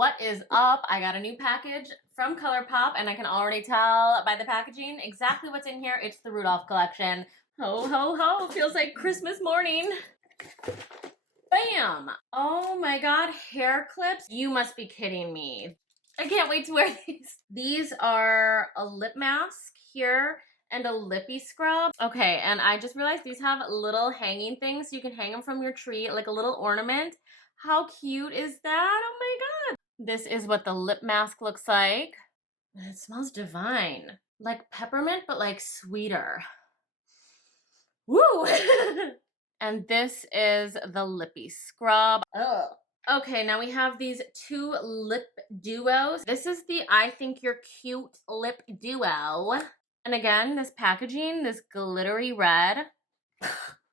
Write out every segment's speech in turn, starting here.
What is up? I got a new package from ColourPop and I can already tell by the packaging exactly what's in here. It's the Rudolph collection. Ho, ho, ho. Feels like Christmas morning. Bam! Oh my god, hair clips? You must be kidding me. I can't wait to wear these. These are a lip mask here and a Lippie scrub. Okay, and I just realized these have little hanging things so you can hang them from your tree, like a little ornament. How cute is that? Oh my god. This is what the lip mask looks like. It smells divine. Like peppermint, but like sweeter. Woo! And this is the Lippie scrub. Ugh. Okay, now we have these two lip duos. This is the I Think You're Cute lip duo. And again, this packaging, this glittery red.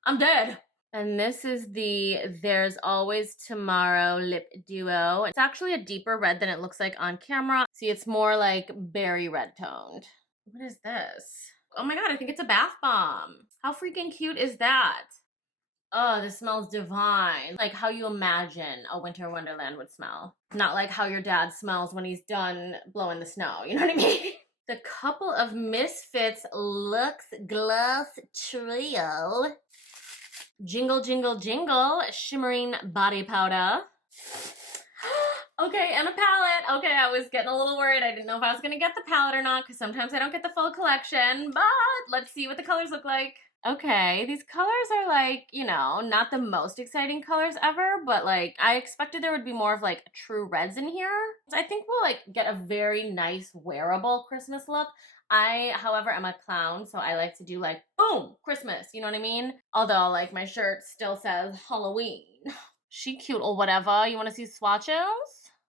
I'm dead. And this is the There's Always Tomorrow lip duo. It's actually a deeper red than it looks like on camera. See, it's more like berry red toned. What is this? Oh my god, I think it's a bath bomb. How freaking cute is that? Oh, this smells divine. Like how you imagine a winter wonderland would smell. Not like how your dad smells when he's done blowing the snow. You know what I mean? The Couple of Misfits Lux Gloss Trio. Jingle, jingle, jingle. Shimmering body powder. Okay, and a palette. Okay, I was getting a little worried. I didn't know if I was going to get the palette or not because sometimes I don't get the full collection. But let's see what the colors look like. Okay, these colors are like, you know, not the most exciting colors ever, but like I expected there would be more of like true reds in here. I think we'll like get a very nice wearable Christmas look. I, however, am a clown, so I like to do like, boom, Christmas, you know what I mean? Although like my shirt still says Halloween. She cute or whatever. You want to see swatches?